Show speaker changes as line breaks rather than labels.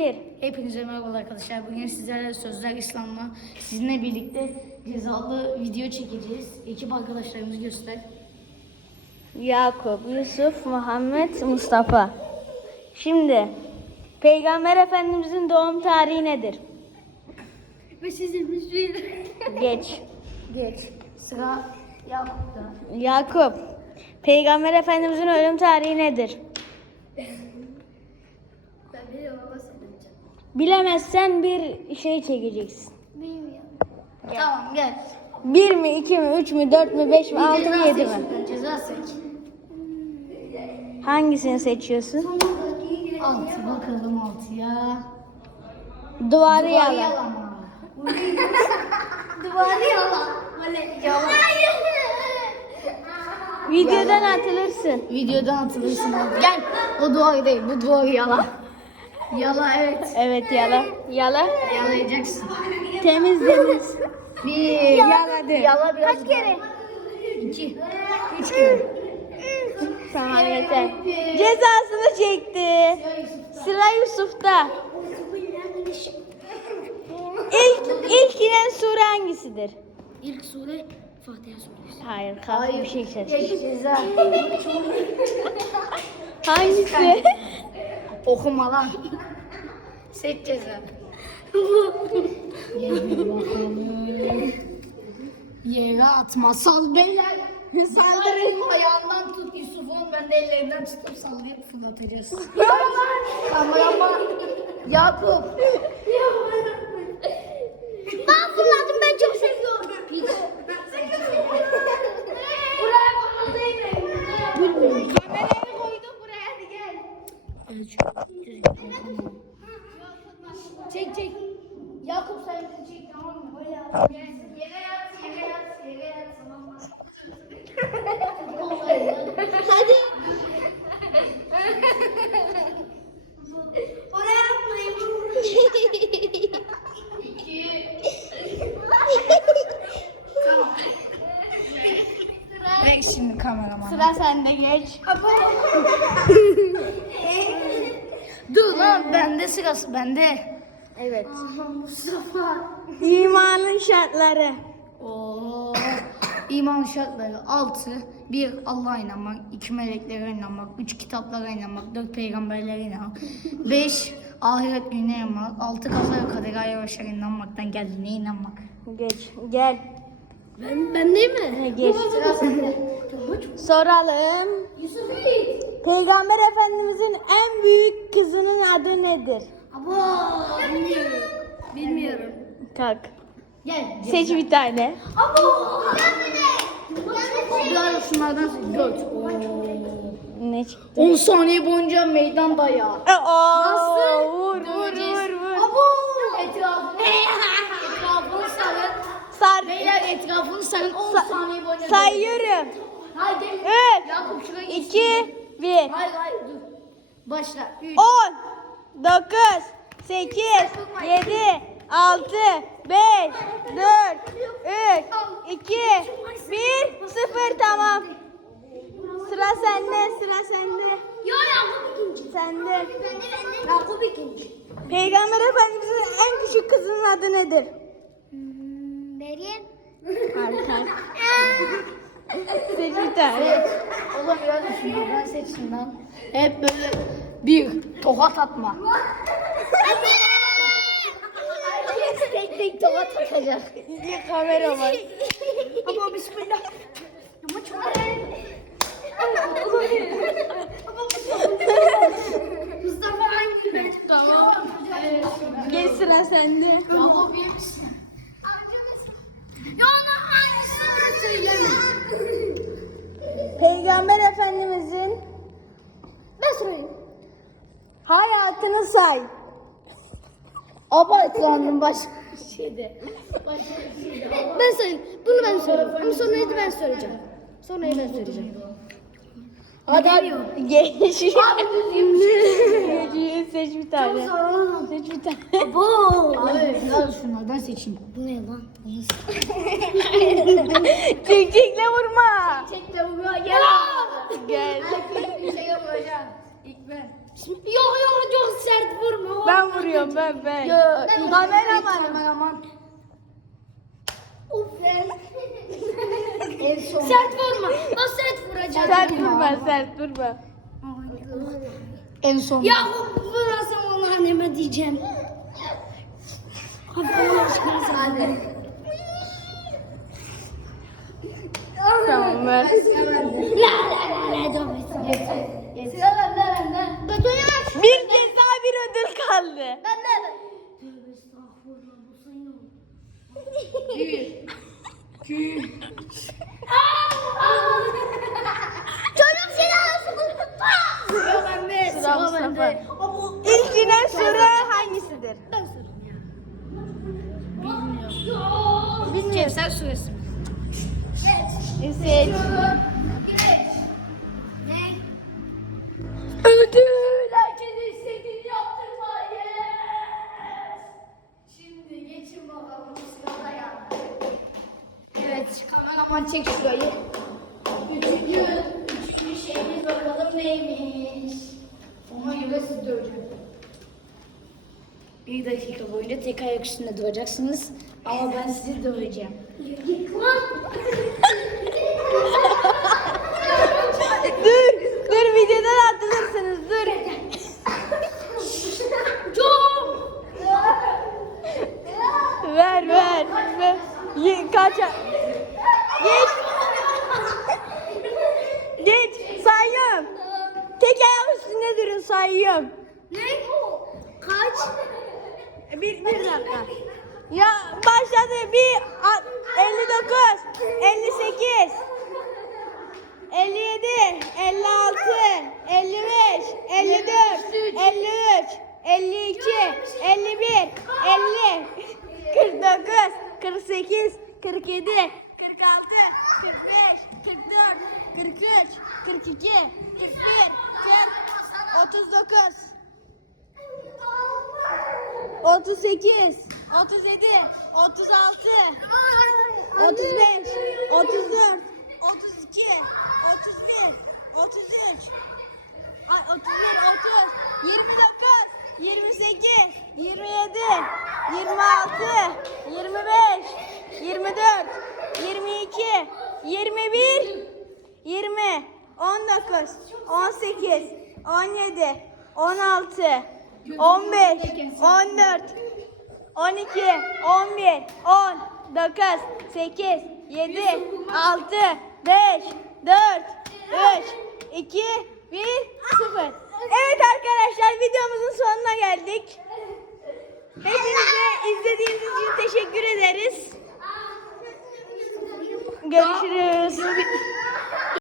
Bir.
Hepinize merhaba arkadaşlar. Bugün sizlerle Sözler İslam'la sizinle birlikte cezalı video çekeceğiz. Ekip arkadaşlarımızı göster.
Yakup, Yusuf, Muhammed, Mustafa. Şimdi Peygamber Efendimizin doğum tarihi nedir?
Ve sizin bir
Geç.
Geç. Sıra Yakup'ta.
Yakup, Peygamber Efendimizin ölüm tarihi nedir?
Ben söyleyeceğim.
Bilemezsen bir şey çekeceksin.
Bilmiyorum. Tamam gel.
Bir mi, iki mi, üç mü, dört mü, beş mi,
Bir
altı
ceza
mı, yedi
seç.
mi?
Ceza seç.
Hangisini seçiyorsun?
Altı bakalım altıya.
Duvarı
Duvarı
yala.
yalama. Duvarı yala. Böyle yala.
Videodan atılırsın.
Videodan atılırsın. Gel. O duvarı değil. Bu duvarı yala. Yala evet.
Evet yala. Yala.
Yalayacaksın.
Temiz temiz.
Bir.
Yaladı.
Yala biraz.
Kaç kere?
İki. Üç kere.
Tamam yeter. Cezasını çekti. Sıra Yusuf'ta. İlk, ilk inen sure hangisidir?
İlk sure Fatiha suresi.
Hayır, kalk bir şey.
Tek ceza.
Hangisi?
Okuma lan. Seç ceza. Yere atma. Sal beyler. Saldırın. Ayağından tut Yusuf'un. Ben de ellerinden tutup sallayıp fırlatacağız. Kameraman. Yakup. Ben fırladım. Ben çok seviyorum. Hiç. Buraya bana değmeyin. Kamerayı koydum buraya. Hadi gel. Çek çek. Yakup sen bizi çek tamam yap. Yere yat, yere tamam mı? Hadi. Oraya atmayın. İki. tamam. Bek şimdi kameraman.
Sıra sende geç.
Dur lan bende sırası bende.
Evet.
Mustafa.
İmanın şartları.
Oo. İman şartları 6. 1. Allah'a inanmak. 2. Meleklere inanmak. 3. Kitaplara inanmak. 4. Peygamberlere inanmak. 5. Ahiret gününe inanmak. 6. Kazaya kadere yavaşlar inanmaktan geldiğine inanmak.
Geç. Gel.
Ben, ben değil mi?
Geç. Soralım.
Yusuf.
Peygamber Efendimizin en büyük kızının adı nedir?
Abo. Bilmiyorum. Bilmiyorum.
Kalk.
Gel.
Seç bir tane.
Abo. Biraz şunlardan seç. 4.
Ne çıktı?
10 saniye boyunca meydan dayağı.
Aa, vur vur
Döveceğiz.
vur vur.
Abo! Etrafını, etrafını sarın.
Sar.
Beyler etrafını sarın 10
Sa-
saniye boyunca.
Sayıyorum.
Haydi.
Üç,
Yakup şuraya geç.
2, 1.
Hayır hayır dur. Başla. 3.
10, 9, 8, 7, 6, 5, 4, 3, 2, 1, 0 tamam. Sıra sende, sıra sende.
Ya Yakup ikinci.
Sende.
Yakup ikinci.
Peygamber Efendimizin en küçük kızının adı nedir?
Meryem.
Harika. Seç bir tane.
Oğlum biraz şundan ben seç şundan. Hep böyle bir tokat atma. Tek tokat atacak.
Bir kamera var.
Ama bismillah. Ama çok Mustafa hangi? Tamam. Evet.
Geç sıra sende.
Ama bir misin?
Peygamber Efendimizin
Ben söyleyeyim.
hayatını say.
Abartlandım başka bir şeyde. Başka bir.
Ben söyleyeyim. Bunu ben söyleyeyim. Ama sonrayı da ben söyleyeceğim. Sonrayı ben söyleyeceğim.
Hadi hadi. Geç. Geç. Seç bir tane. Seç bir tane.
Abi biraz şunlardan seçeyim.
Bu ne lan?
Çekçekle vurma.
De bu gel.
Gel.
Bir şey yapacağım. İlk ben.
Yok yok çok sert vurma.
Ben vuruyorum ben ben.
Kameraman. Kameraman. En son.
Sert vurma. O sert vuracak.
Sert vurma sert vurma.
En son.
Ya vurasam onu anneme diyeceğim. Kafamı çıkarsın. Hadi.
Tamam ver.
La la la la.
Yeter. Yeter. Sıra bende bende.
Götür.
Bir ceza bir kaldı.
Ben de ben. Tövbe estağfurullah bu sayın
Bir. İki.
Çocuk silahını
Sıra bende.
Sıra Mustafa. İlk inen soru hangisidir?
Ben sorayım ya.
Bilmiyorum. Kevser suresi.
Hüseyin.
Ödül. Herkes istediğini yaptırma. Yes. Şimdi geçin bakalım sırada ya. Evet kameraman çek şurayı. Üçüncü, üçüncü şeyimiz bakalım neymiş. Ona göre siz döveceğim. Bir dakika boyunca tek ayak üstünde duracaksınız. Ama ben sizi döveceğim.
Dur. Dur videodan atılırsınız dur. Ver ver. ver. Ye, kaç. Geç. Geç. Sayıyorum. Tek ayak sayıyorum.
Ne? Kaç?
Bir, bir dakika. Ya başladı. Bir, a- 59, 58, 57, 56, 55, 54, 53, 52, 51, 50, 49, 48, 47, 46, 45, 44, 43, 42, 41, 40, 39, 38, 37, 36, 35, 34, 32, 31, 33, ay 31, 30, 29, 28, 27, 26, 25, 24, 22, 21, 20, 19, 18, 17, 16, 15, 14, 12, 11, 10, 9, 8, 7, 6, 5, 4, 3, 2, 1, 0. Evet arkadaşlar videomuzun sonuna geldik. Hepinize izlediğiniz için teşekkür ederiz. Görüşürüz.